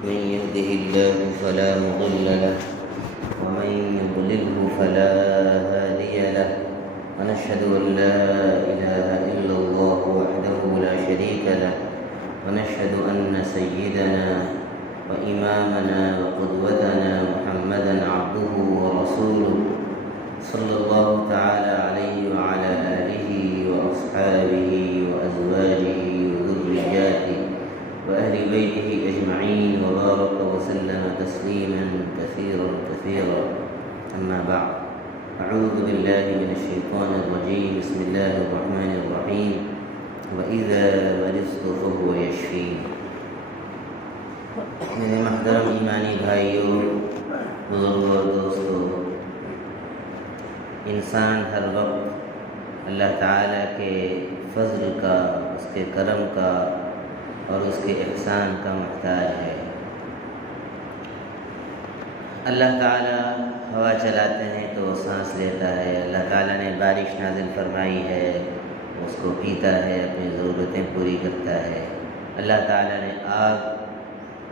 من يهده الله فلا مضل له ومن يضلله فلا هادي له ونشهد أن لا إله إلا الله وحده لا شريك له ونشهد أن سيدنا وإمامنا وقدوتنا محمدا عبده ورسوله صلى الله تعالى عليه وعلى آله وأصحابه وأزواجه وذرياته وأهل بيته أجمعين وبارك وسلم تسليما كثيرا أما بعد. أعوذ بالله من الشيطان الرجيم. بسم الله الرحمن الرحيم. وإذا مرضت فهو يشفين. میرے محترم ایمانی بھائیوں، بزرگوں اور دوستوں، انسان ہر وقت اللہ تعالیٰ کے فضل کا، اس کے کرم کا اور اس کے احسان کا محتاج ہے۔ اللہ تعالیٰ ہوا چلاتے ہیں تو وہ سانس لیتا ہے، اللہ تعالیٰ نے بارش نازل فرمائی ہے، اس کو پیتا ہے، اپنی ضرورتیں پوری کرتا ہے۔ اللہ تعالیٰ نے آگ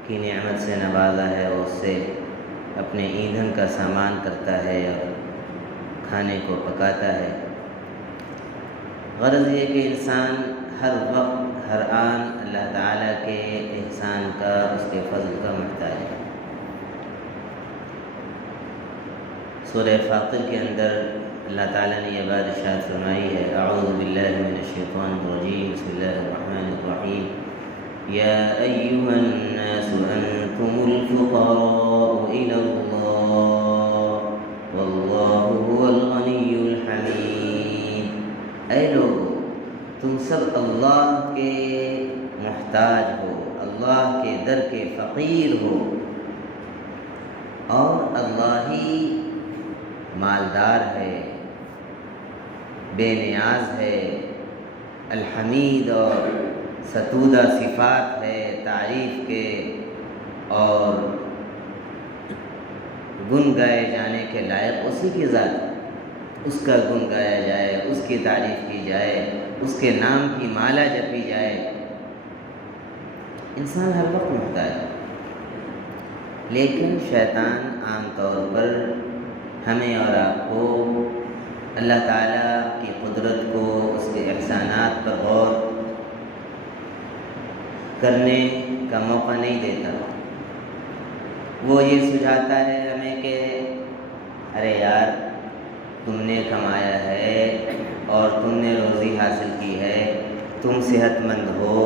کی نعمت سے نوازا ہے، وہ اس سے اپنے ایندھن کا سامان کرتا ہے اور کھانے کو پکاتا ہے۔ غرض یہ کہ انسان ہر وقت ہر آن اللہ تعالیٰ کے احسان کا، اس کے فضل کا محتاج ہے۔ سورہ فاطر کے اندر اللہ تعالیٰ نے یہ بات ارشاد فرمائی ہے: اعوذ باللہ من الشیطان الرجیم، بسم اللہ الرحمن الرحیم، یا ایہا الناس انتم الفقراء الی اللہ واللہ هو الغنی الحمید۔ اے لوگو، تم سب اللہ کے محتاج ہو، اللہ کے در کے فقیر ہو، اور اللہ ہی مالدار ہے، بے نیاز ہے، الحمید اور ستودہ صفات ہے تعریف کے اور گن گائے جانے کے لائق اسی کی ذات ہے۔ اس کا گن گایا جائے، اس کی تعریف کی جائے، اس کے نام کی مالا جپی جائے۔ انسان ہر وقت محتاج ہے، لیکن شیطان عام طور پر ہمیں اور آپ کو اللہ تعالیٰ کی قدرت کو، اس کے احسانات پر غور کرنے کا موقع نہیں دیتا۔ وہ یہ سجھاتا ہے ہمیں کہ ارے یار، تم نے کمایا ہے اور تم نے روزی حاصل کی ہے، تم صحت مند ہو،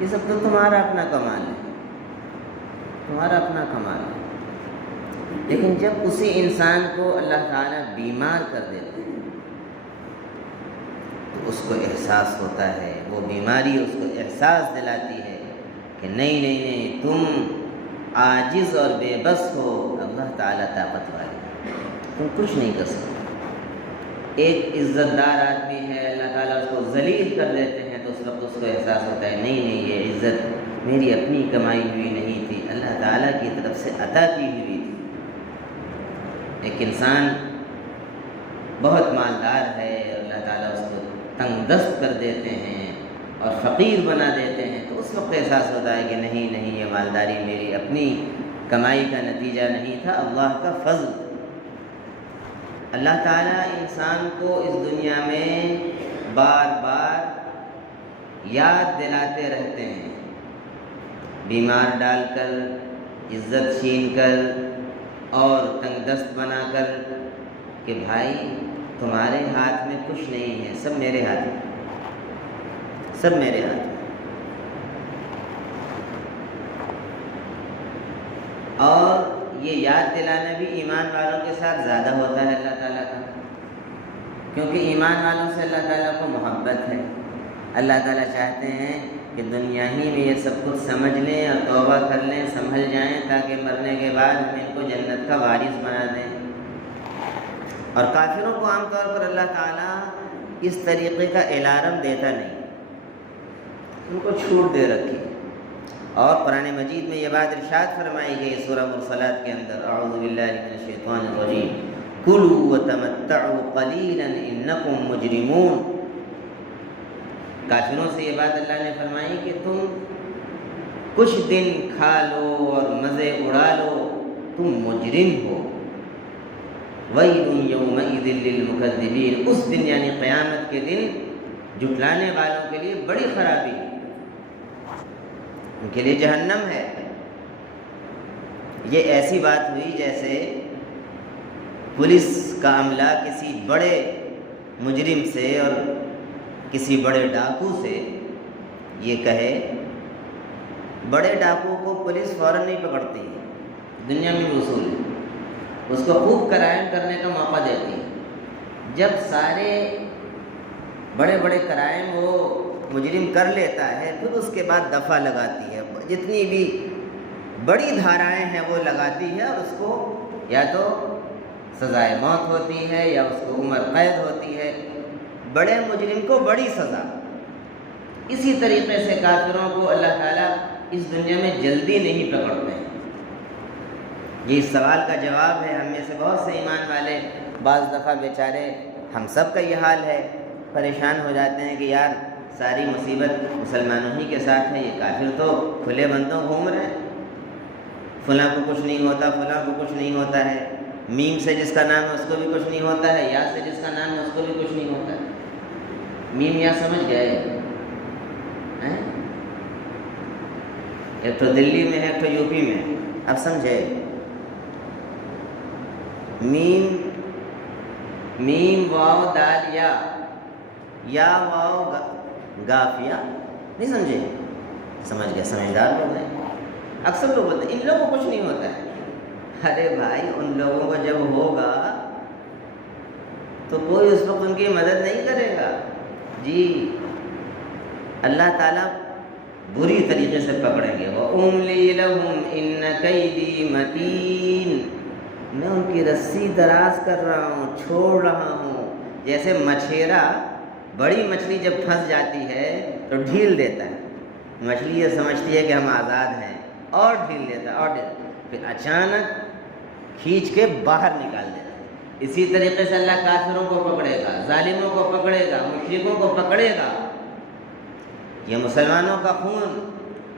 یہ سب تو تمہارا اپنا کمال ہے، تمہارا اپنا کمال ہے۔ لیکن جب اسی انسان کو اللہ تعالیٰ بیمار کر دیتے ہیں تو اس کو احساس ہوتا ہے، وہ بیماری اس کو احساس دلاتی ہے کہ نہیں، تم عاجز اور بے بس ہو، اللہ تعالیٰ طاقت والا ہے، تم کچھ نہیں کر سکتے۔ ایک عزت دار آدمی ہے، اللہ تعالیٰ اس کو ذلیل کر دیتے ہیں تو اس وقت اس کو احساس ہوتا ہے نہیں، یہ عزت میری اپنی کمائی ہوئی نہیں تھی، اللہ تعالیٰ کی طرف سے عطا کی ہوئی تھی۔ ایک انسان بہت مالدار ہے، اللہ تعالیٰ اس کو تنگ دست کر دیتے ہیں اور فقیر بنا دیتے ہیں تو اس وقت احساس ہوتا ہے کہ نہیں، یہ مالداری میری اپنی کمائی کا نتیجہ نہیں تھا، اللہ کا فضل۔ اللہ تعالیٰ انسان کو اس دنیا میں بار بار یاد دلاتے رہتے ہیں، بیمار ڈال کر، عزت چھین کر اور تنگ دست بنا کر کہ بھائی تمہارے ہاتھ میں کچھ نہیں ہے، سب میرے ہاتھ میں، سب میرے ہاتھ میں۔ اور یہ یاد دلانا بھی ایمان والوں کے ساتھ زیادہ ہوتا ہے اللہ تعالیٰ کا، کیونکہ ایمان والوں سے اللہ تعالیٰ کو محبت ہے۔ اللہ تعالیٰ چاہتے ہیں کہ دنیا ہی میں یہ سب کچھ سمجھ لیں اور توبہ کر لیں، سنبھل جائیں، تاکہ مرنے کے بعد ہم ان کو جنت کا وارث بنا دیں۔ اور کافروں کو عام طور پر اللہ تعالیٰ اس طریقے کا الارم دیتا نہیں، ان کو چھوٹ دے رکھی۔ اور قرآن مجید میں یہ بات ارشاد فرمائی گئی سورہ مرسلات کے اندر: اعوذ باللہ من الشیطان الرجیم، کلوا وتمتعوا قلیلا انکم مجرمون۔ کافروں سے یہ بات اللہ نے فرمائی کہ تم کچھ دن کھا لو اور مزے اڑا لو، تم مجرم ہو۔ وَيْلٌ يَوْمَئِذٍ لِّلْمُكَذِّبِينَ، اس دن یعنی قیامت کے دن جھٹلانے والوں کے لیے بڑی خرابی ہے، ان کے لیے جہنم ہے۔ یہ ایسی بات ہوئی جیسے پولیس کا عملہ کسی بڑے مجرم سے اور کسی بڑے ڈاکو سے یہ کہے، بڑے ڈاکو کو پولیس فوراً نہیں پکڑتی ہے، دنیا میں بھی اصول ہے، اس کو خوب کرائم کرنے کا موقع دیتی ہے۔ جب سارے بڑے بڑے کرائم وہ مجرم کر لیتا ہے، پھر اس کے بعد دفعہ لگاتی ہے، جتنی بھی بڑی دھارائیں ہیں وہ لگاتی ہے، اور اس کو یا تو سزائے موت ہوتی ہے یا اس کو عمر قید ہوتی ہے، بڑے مجرم کو بڑی سزا۔ اسی طریقے سے کافروں کو اللہ تعالیٰ اس دنیا میں جلدی نہیں پکڑتے ہیں۔ یہ اس سوال کا جواب ہے۔ ہم میں سے بہت سے ایمان والے بعض دفعہ بیچارے، ہم سب کا یہ حال ہے، پریشان ہو جاتے ہیں کہ یار ساری مصیبت مسلمانوں ہی کے ساتھ ہے، یہ کافر تو کھلے بندوں گھوم رہے ہیں، فلاں کو کچھ نہیں ہوتا، فلاں کو کچھ نہیں ہوتا ہے، میم سے جس کا نام ہے اس کو بھی کچھ نہیں ہوتا ہے، یا سے جس کا نام ہے اس کو بھی کچھ نہیں ہوتا ہے۔ میم یا سمجھ گئے؟ ایک تو دلی میں ہے، ایک تو یو پی میں ہے، اب سمجھے؟ میم واو دال یا واو گافیا، نہیں سمجھے؟ سمجھ گئے، سمجھدار لوگ ہیں، اکثر لوگ بولتے ہیں ان لوگوں کو کچھ نہیں ہوتا ہے۔ ارے بھائی، ان لوگوں کو جب ہوگا تو کوئی اس وقت ان کی مدد نہیں کرے گا۔ جی اللہ تعالیٰ بری طریقے سے پکڑیں گے۔ وَأُمْلِي لَهُمْ إِنَّ كَيْدِي مَتِينٌ، میں ان کی رسی دراز کر رہا ہوں، چھوڑ رہا ہوں۔ جیسے مچھیرا بڑی مچھلی جب پھنس جاتی ہے تو ڈھیل دیتا ہے، مچھلی یہ سمجھتی ہے کہ ہم آزاد ہیں، اور ڈھیل دیتا ہے، اور پھر اچانک کھینچ کے باہر نکال دیتا ہے۔ اسی طریقے سے اللہ کافروں کو پکڑے گا، ظالموں کو پکڑے گا، مشرکوں کو پکڑے گا۔ یہ مسلمانوں کا خون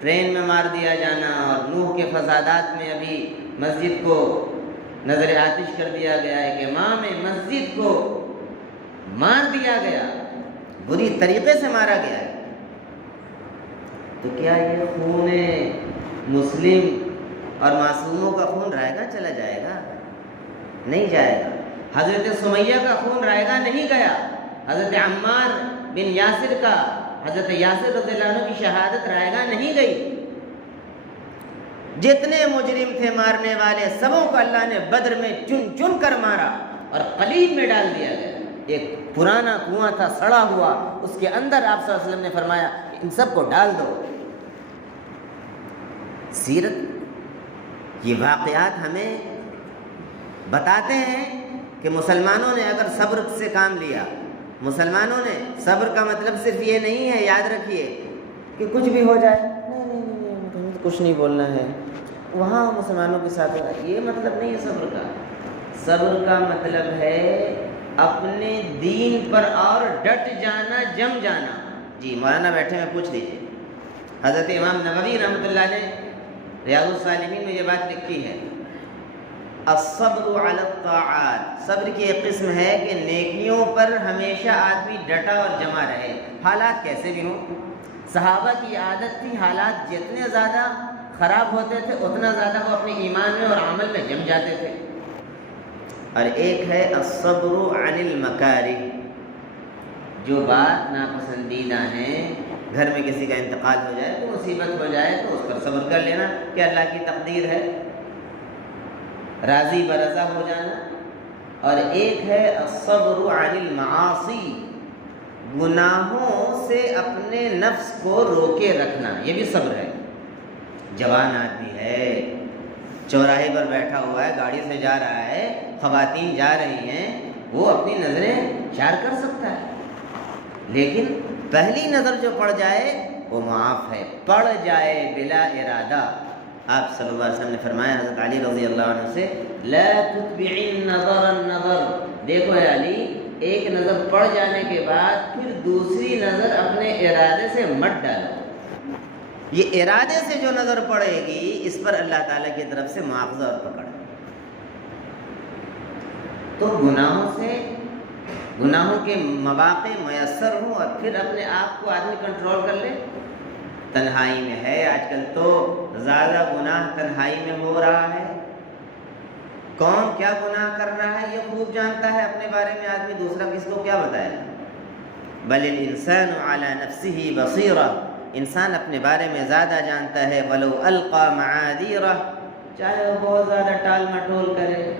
ٹرین میں مار دیا جانا، اور نوح کے فسادات میں ابھی مسجد کو نظر آتش کر دیا گیا، ایک امام مسجد کو مار دیا گیا، بری طریقے سے مارا گیا ہے۔ تو کیا یہ خون مسلم اور معصوموں کا خون رائے گا چلا جائے گا؟ نہیں جائے گا۔ حضرت سمیہ کا خون رائے گا نہیں گیا، حضرت عمار بن یاسر کا، حضرت یاسر رضی اللہ عنہ کی شہادت رائے گا نہیں گئی۔ جتنے مجرم تھے مارنے والے، سبوں کو اللہ نے بدر میں چن چن کر مارا اور قلیب میں ڈال دیا گیا۔ ایک پرانا کنواں تھا سڑا ہوا، اس کے اندر آپ صلی اللہ علیہ وسلم نے فرمایا ان سب کو ڈال دو۔ سیرت، یہ واقعات ہمیں بتاتے ہیں کہ مسلمانوں نے اگر صبر سے کام لیا، مسلمانوں نے صبر کا مطلب صرف یہ نہیں ہے، یاد رکھیے، کہ کچھ بھی ہو جائے نہیں کچھ نہیں بولنا ہے، وہاں مسلمانوں کے ساتھ ہوگا، یہ مطلب نہیں ہے صبر کا۔ صبر کا مطلب ہے اپنے دین پر اور ڈٹ جانا، جم جانا۔ جی مولانا بیٹھے میں پوچھ لیجیے، حضرت امام نووی رحمۃ اللہ نے ریاض الصالحین میں یہ بات لکھی ہے، الصبر علی الطاعات، صبر کی ایک قسم ہے کہ نیکیوں پر ہمیشہ آدمی ڈٹا اور جمع رہے، حالات کیسے بھی ہوں۔ صحابہ کی عادت تھی، حالات جتنے زیادہ خراب ہوتے تھے اتنا زیادہ وہ اپنے ایمان میں اور عمل میں جم جاتے تھے۔ اور ایک ہے الصبر عن المکارہ، جو بات ناپسندیدہ ہیں، گھر میں کسی کا انتقال ہو جائے، تو مصیبت ہو جائے تو اس پر صبر کر لینا کہ اللہ کی تقدیر ہے، راضی برضا ہو جانا۔ اور ایک ہے الصبر عن المعاصی، گناہوں سے اپنے نفس کو روکے رکھنا، یہ بھی صبر ہے۔ جوان آدمی ہے، چوراہے پر بیٹھا ہوا ہے، گاڑی سے جا رہا ہے، خواتین جا رہی ہیں، وہ اپنی نظریں چار کر سکتا ہے، لیکن پہلی نظر جو پڑ جائے وہ معاف ہے، پڑ جائے بلا ارادہ۔ آپ صلی اللہ علیہ وسلم نے فرمایا حضرت علی رضی اللہ عنہ سے، لا تتبع النظر النظر، دیکھو اے علی، ایک نظر پڑ جانے کے بعد پھر دوسری نظر اپنے ارادے سے مت ڈالو۔ یہ ارادے سے جو نظر پڑے گی اس پر اللہ تعالیٰ کی طرف سے مواخذہ اور پکڑ۔ تو گناہوں کے مواقع میسر ہوں اور پھر اپنے آپ کو آدمی کنٹرول کر لے۔ تنہائی میں ہے، آج کل تو زیادہ گناہ تنہائی میں ہو رہا ہے۔ کون کیا گناہ کر رہا ہے یہ خوب جانتا ہے اپنے بارے میں آدمی، دوسرا کس کو کیا بتائے گا۔ بل الانسان علی نفسہ بصیرہ، انسان اپنے بارے میں زیادہ جانتا ہے۔ ولو القی معاذیرہ، چاہے وہ بہت زیادہ ٹال مٹول کرے۔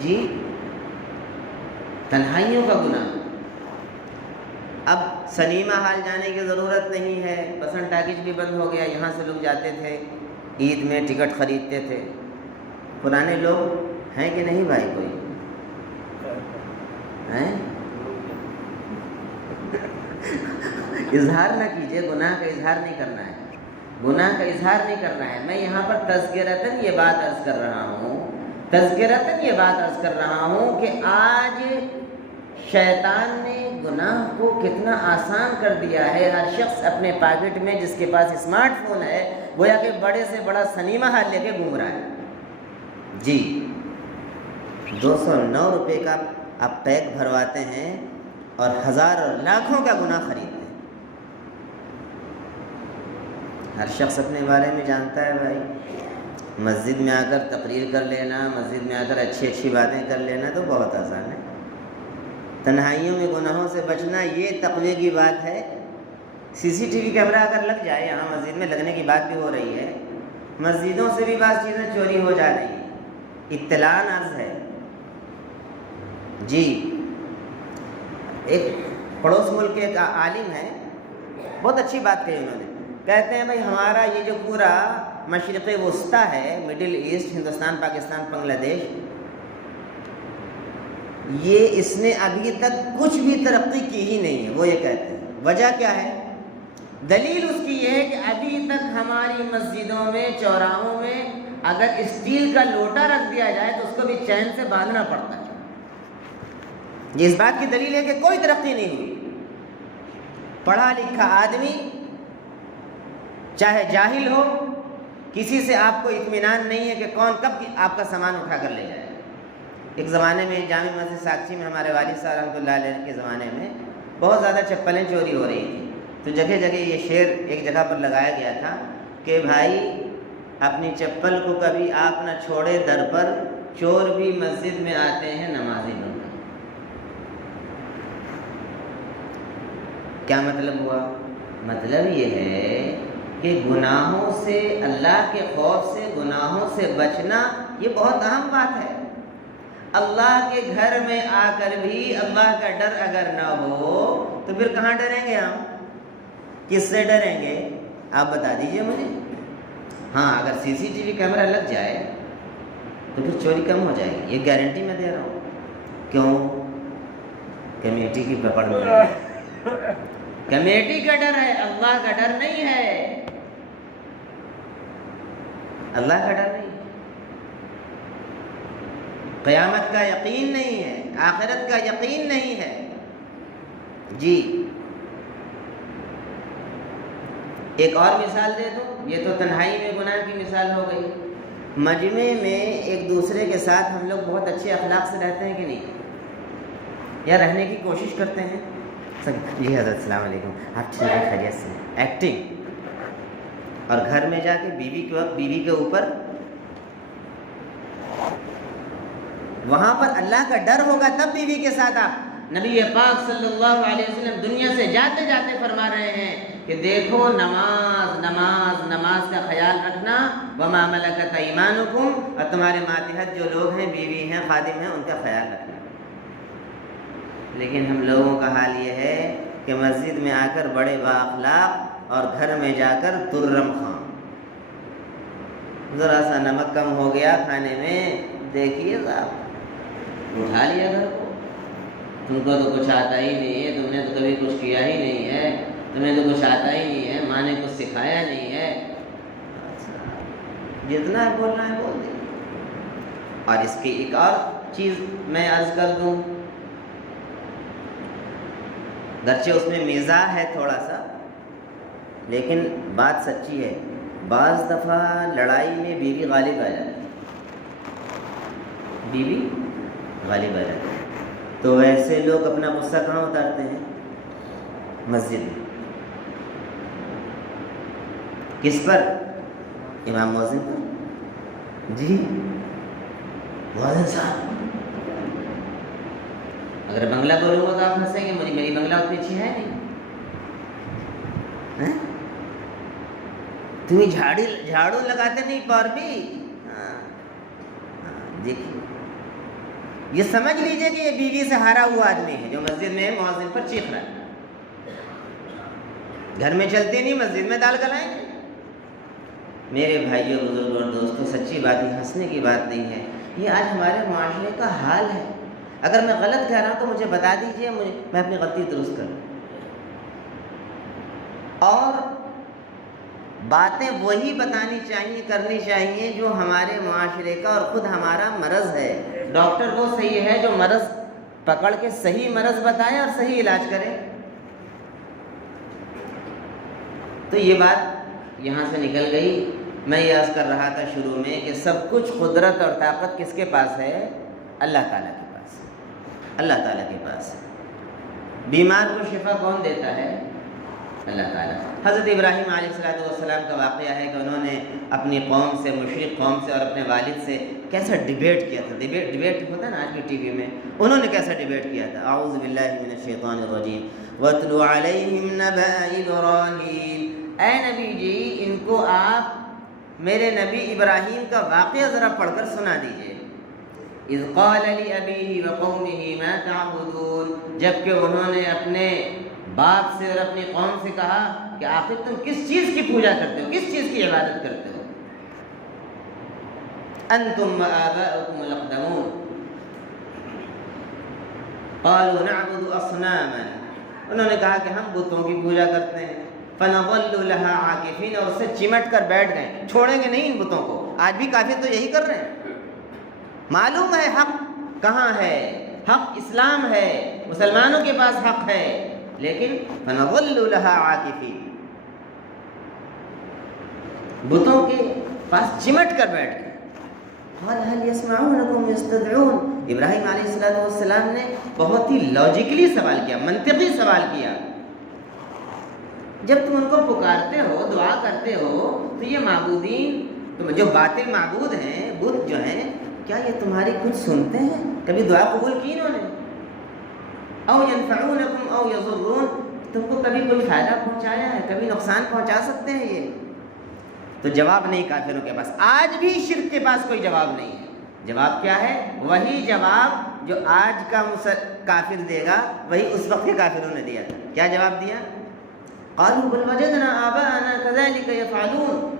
جی تنہائیوں کا گناہ۔ اب سنیما ہال جانے کی ضرورت نہیں ہے، پسند ٹاکیز بھی بند ہو گیا، یہاں سے لوگ جاتے تھے عید میں ٹکٹ خریدتے تھے۔ پرانے لوگ ہیں کہ نہیں بھائی؟ کوئی ہیں؟ اظہار نہ کیجیے، گناہ کا اظہار نہیں کرنا ہے، گناہ کا اظہار نہیں کرنا ہے۔ میں یہاں پر تذکرتاً یہ بات عرض کر رہا ہوں، تذکرتاً یہ بات عرض کر رہا ہوں کہ آج شیطان نے گناہ کو کتنا آسان کر دیا ہے۔ ہر شخص اپنے پاکٹ میں جس کے پاس اسمارٹ فون ہے گویا کہ بڑے سے بڑا سنیما ہال لے کے گھوم رہا ہے۔ جی 209 روپے کا آپ پیک بھرواتے ہیں اور ہزار اور لاکھوں کا گناہ خریدتے ہیں۔ ہر شخص اپنے بارے میں جانتا ہے بھائی۔ مسجد میں آ کر تقریر کر لینا، مسجد میں آ کر اچھی اچھی باتیں کر لینا تو بہت آسان ہے۔ تنہائیوں میں گناہوں سے بچنا یہ تقوی کی بات ہے۔ سی سی ٹی وی کیمرہ اگر لگ جائے، یہاں مسجد میں لگنے کی بات بھی ہو رہی ہے، مسجدوں سے بھی بعض چیزیں چوری ہو جا رہی ہیں، اطلاع عرض ہے۔ جی ایک پڑوس ملک کے ایک عالم ہے، بہت اچھی بات کہی انہوں نے، کہتے ہیں بھائی ہمارا یہ جو پورا مشرق وسطیٰ ہے، مڈل ایسٹ، ہندوستان، پاکستان، بنگلہ دیش، یہ اس نے ابھی تک کچھ بھی ترقی کی ہی نہیں ہے۔ وہ یہ کہتے ہیں وجہ کیا ہے؟ دلیل اس کی یہ ہے کہ ابھی تک ہماری مسجدوں میں، چوراہوں میں اگر اسٹیل کا لوٹا رکھ دیا جائے تو اس کو بھی چین سے باندھنا پڑتا ہے۔ یہ اس بات کی دلیل ہے کہ کوئی ترقی نہیں ہوئی۔ پڑھا لکھا آدمی چاہے جاہل ہو، کسی سے آپ کو اطمینان نہیں ہے کہ کون کب آپ کا سامان اٹھا کر لے جائے۔ ایک زمانے میں جامع مسجد ساکچی میں ہمارے والد صاحب رحمۃ اللہ علیہ کے زمانے میں بہت زیادہ چپلیں چوری ہو رہی تھیں، تو جگہ جگہ یہ شعر ایک جگہ پر لگایا گیا تھا کہ بھائی اپنی چپل کو کبھی آپ نہ چھوڑے در پر، چور بھی مسجد میں آتے ہیں نمازی بن کر۔ کیا مطلب ہوا؟ مطلب یہ ہے کہ گناہوں سے، اللہ کے خوف سے گناہوں سے بچنا یہ بہت اہم بات ہے۔ اللہ کے گھر میں آ کر بھی اللہ کا ڈر اگر نہ ہو تو پھر کہاں ڈریں گے ہم؟ کس سے ڈریں گے؟ آپ بتا دیجئے مجھے۔ ہاں اگر سی سی ٹی وی کیمرہ لگ جائے تو پھر چوری کم ہو جائے گی، یہ گارنٹی میں دے رہا ہوں۔ کیوں؟ کمیٹی کی پکڑ میں ہے، کمیٹی کا ڈر ہے، اللہ کا ڈر نہیں ہے، اللہ کا ڈر نہیں ہے، قیامت کا یقین نہیں ہے، آخرت کا یقین نہیں ہے۔ جی ایک اور مثال دے دوں، یہ تو تنہائی میں گناہ کی مثال ہو گئی۔ مجمع میں ایک دوسرے کے ساتھ ہم لوگ بہت اچھے اخلاق سے رہتے ہیں کہ نہیں، یا رہنے کی کوشش کرتے ہیں؟ جی حضرت السلام علیکم، آپ ٹھیک ہے، خیریت سے؟ ایکٹنگ۔ اور گھر میں جا کے بیوی کے اوپر، وہاں پر اللہ کا ڈر ہوگا تب بیوی کے ساتھ آپ۔ نبی پاک صلی اللہ علیہ وسلم دنیا سے جاتے جاتے فرما رہے ہیں کہ دیکھو نماز نماز نماز کا خیال رکھنا، وما ملکت ایمانکم، اور تمہارے ماتحت جو لوگ ہیں، بیوی ہیں، خادم ہیں، ان کا خیال رکھنا۔ لیکن ہم لوگوں کا حال یہ ہے کہ مسجد میں آ کر بڑے با اخلاق اور گھر میں جا کر ترم خان، ذرا سا نمک کم ہو گیا کھانے میں، دیکھیے صاحب اٹھا لیا گھر کو، تم کو تو کچھ آتا ہی نہیں ہے، تم نے تو کبھی کچھ کیا ہی نہیں ہے، تمہیں تو کچھ آتا ہی نہیں ہے، ماں نے کچھ سکھایا نہیں ہے، جتنا ہے بولنا ہے بول دیں۔ اور اس کی ایک اور چیز میں عرض کر دوں، گرچہ اس میں مزاح ہے تھوڑا سا، لیکن بات سچی ہے، بعض دفعہ لڑائی میں بیوی غالب آ جاتی ہے، بیوی غالب آ جاتی ہے، تو ایسے لوگ اپنا غصہ کہاں اتارتے ہیں؟ مسجد میں۔ کس پر؟ امام مؤذن پر۔ جی مؤذن صاحب، اگر بنگلہ بولوں گا تو آپ ہنسیں گے، میری بنگلہ اتنی اچھی ہے نہیں، تمہیں جھاڑو لگاتے نہیں پر بھی۔ دیکھیے، یہ سمجھ لیجئے کہ یہ بیوی سے ہارا ہوا آدمی ہے جو مسجد میں مؤذن پر چیخ رہا ہے۔ گھر میں چلتی نہیں، مسجد میں دال گلائیں گے۔ میرے بھائیوں، بزرگوں اور دوستوں، سچی بات ہے، ہنسنے کی بات نہیں ہے، یہ آج ہمارے معاشرے کا حال ہے۔ اگر میں غلط کہہ رہا ہوں تو مجھے بتا دیجئے، میں اپنی غلطی درست کروں۔ اور باتیں وہی بتانی چاہیے، کرنی چاہیے جو ہمارے معاشرے کا اور خود ہمارا مرض ہے۔ ڈاکٹر وہ صحیح ہے جو مرض پکڑ کے صحیح مرض بتائے اور صحیح علاج کرے۔ تو یہ بات یہاں سے نکل گئی۔ میں یہ عرض کر رہا تھا شروع میں کہ سب کچھ قدرت اور طاقت کس کے پاس ہے؟ اللہ تعالیٰ کے پاس، اللہ تعالیٰ کے پاس۔ بیمار کو شفا کون دیتا ہے؟ اللہ تعالیٰ۔ حضرت ابراہیم علیہ السلام کا واقعہ ہے کہ انہوں نے اپنی قوم سے، مشرک قوم سے اور اپنے والد سے کیسا ڈیبیٹ کیا تھا۔ ڈیبیٹ ہوتا ہے نا آج کی ٹی وی میں، انہوں نے کیسا ڈیبیٹ کیا تھا؟ اعوذ باللہ من الشیطان الرجیم وَاتْلُ عَلَيْهِمْ نَبَأَ إِبْرَاهِيمَ۔ اے نبی جی، ان کو آپ میرے نبی ابراہیم کا واقعہ ذرا پڑھ کر سنا دیجئے۔ اذ قال لأبيه وقومه ما تعبدون، جبکہ انہوں نے اپنے باپ سے اور اپنی قوم سے کہا کہ آخر تم کس چیز کی پوجا کرتے ہو، کس چیز کی عبادت کرتے ہو؟ انتم وآباؤکم الاقدمون قالوا نعبد اصناما، انہوں نے کہا کہ ہم بتوں کی پوجا کرتے ہیں۔ فنظل لها عاکفین، اور اسے چمٹ کر بیٹھ گئے، چھوڑیں گے نہیں ان بتوں کو۔ آج بھی کافر تو یہی کر رہے ہیں۔ معلوم ہے حق کہاں ہے، حق اسلام ہے، مسلمانوں کے پاس حق ہے، لیکن فنظل لها عاکفین، بتوں کے پاس چمٹ کر بیٹھ گئے۔ قال هل يسمعونكم يستدعون، ابراہیم علیہ السلام نے بہت ہی لاجیکلی سوال کیا، منطقی سوال کیا۔ جب تم ان کو پکارتے ہو، دعا کرتے ہو، تو یہ معبودین، جو باطل معبود ہیں، بت جو ہیں، کیا یہ تمہاری کچھ سنتے ہیں؟ کبھی دعا قبول کی انہوں نے؟ او ینفعونکم او یضرون، تم کو کبھی کوئی فائدہ پہنچایا ہے؟ کبھی نقصان پہنچا سکتے ہیں یہ؟ تو جواب نہیں کافروں کے پاس، آج بھی شرک کے پاس کوئی جواب نہیں ہے۔ جواب کیا ہے؟ وہی جواب جو آج کا کافر دے گا، وہی اس وقت کے کافروں نے دیا تھا۔ کیا جواب دیا؟ قالوا بل وجدنا آباءنا كذلك يفعلون،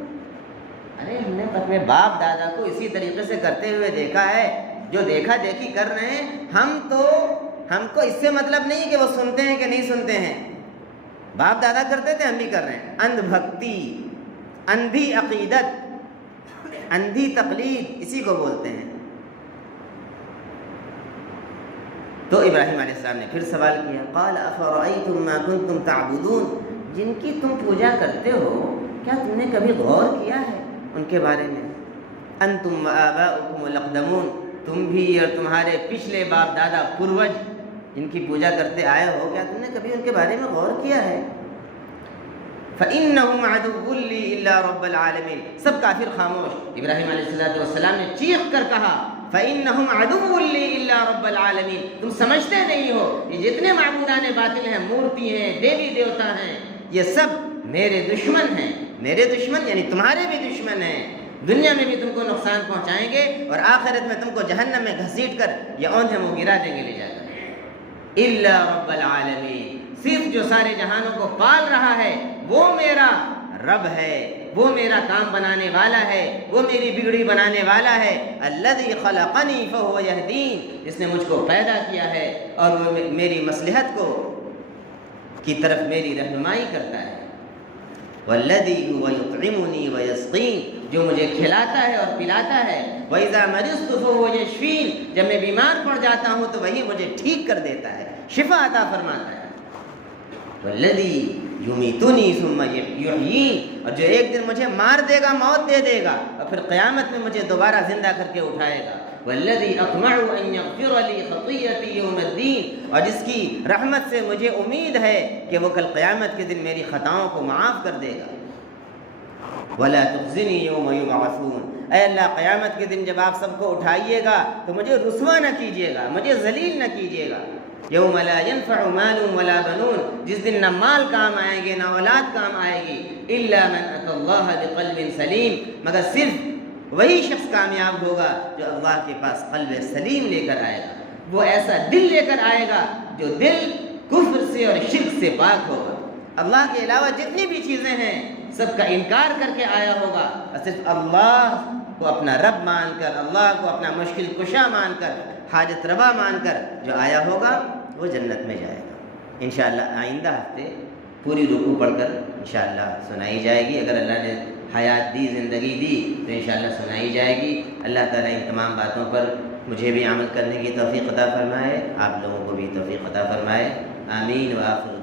ارے ہم نے اپنے باپ دادا کو اسی طریقے سے کرتے ہوئے دیکھا ہے، جو دیکھا دیکھی کر رہے ہیں، ہم کو اس سے مطلب نہیں کہ وہ سنتے ہیں کہ نہیں سنتے ہیں، باپ دادا کرتے تھے ہم بھی کر رہے ہیں۔ اندھ بھکتی، اندھی عقیدت، اندھی تقلید، اسی کو بولتے ہیں۔ تو ابراہیم علیہ السلام نے پھر سوال کیا، قال افرأیتم ما کنتم تعبدون، جن کی تم پوجا کرتے ہو، کیا تم نے کبھی غور کیا ہے ان کے بارے میں؟ انتم وآباؤکم الاقدمون، تم بھی اور تمہارے پچھلے باپ دادا پروج جن کی پوجا کرتے آئے ہو، کیا تم نے کبھی ان کے بارے میں غور کیا ہے؟ فإنهم عدو لي إلا رب العالمین، سب کافر خاموش۔ ابراہیم علیہ السلام نے چیخ کر کہا، فإنهم عدو لي إلا رب العالمین، تم سمجھتے نہیں ہو یہ جتنے معبودان باطل ہیں، مورتی ہیں، دیوی دیوتا ہیں، یہ سب میرے دشمن ہیں۔ میرے دشمن یعنی تمہارے بھی دشمن ہیں، دنیا میں بھی تم کو نقصان پہنچائیں گے اور آخرت میں تم کو جہنم میں گھسیٹ کر یہ اوندھے منہ گرا دیں گے لے جا کر۔ الا رب العالمین، صرف جو سارے جہانوں کو پال رہا ہے وہ میرا رب ہے، وہ میرا کام بنانے والا ہے، وہ میری بگڑی بنانے والا ہے۔ الذی خلقنی فہو یہدین، جس نے مجھ کو پیدا کیا ہے اور وہ میری مصلحت کو کی طرف میری رہنمائی کرتا ہے۔ والذی هو یطعمنی ویسقین، جو مجھے کھلاتا ہے اور پلاتا ہے۔ وَإِذَا مَرِضْتُ فَهُوَ یشفین، جب میں بیمار پڑ جاتا ہوں تو وہی مجھے ٹھیک کر دیتا ہے، شفا عطا فرماتا ہے۔ والذی یمیتنی ثم یحیین، اور جو ایک دن مجھے مار دے گا، موت دے دے گا، اور پھر قیامت میں مجھے دوبارہ زندہ کر کے اٹھائے گا۔ والذی اطمع ان یغفر لی خطیئتی یوم الدین، اور جس کی رحمت سے مجھے امید ہے کہ وہ کل قیامت کے دن میری خطاؤں کو معاف کر دے گا۔ ولا تخزنی یوم یبعثون، اے اللہ قیامت کے دن جب آپ سب کو اٹھائیے گا تو مجھے رسوا نہ کیجیے گا، مجھے ذلیل نہ کیجیے گا۔ یوم لا ينفع مال ولا بنون، جس دن نہ مال کام آئیں گے نہ اولاد کام آئے گی، الا من اتى اللہ بقلب سلیم، مگر صرف وہی شخص کامیاب ہوگا جو اللہ کے پاس قلب سلیم لے کر آئے گا، وہ ایسا دل لے کر آئے گا جو دل کفر سے اور شرک سے پاک ہوگا، اللہ کے علاوہ جتنی بھی چیزیں ہیں سب کا انکار کر کے آیا ہوگا، اور صرف اللہ کو اپنا رب مان کر، اللہ کو اپنا مشکل کشا مان کر، حاجت روا مان کر جو آیا ہوگا وہ جنت میں جائے گا۔ انشاءاللہ آئندہ ہفتے پوری رکوع پڑھ کر انشاءاللہ سنائی جائے گی، اگر اللہ نے حیات دی، زندگی دی تو انشاءاللہ سنائی جائے گی۔ اللہ تعالیٰ ان تمام باتوں پر مجھے بھی عمل کرنے کی توفیق عطا فرمائے، آپ لوگوں کو بھی توفیق عطا فرمائے، آمین۔ وآخر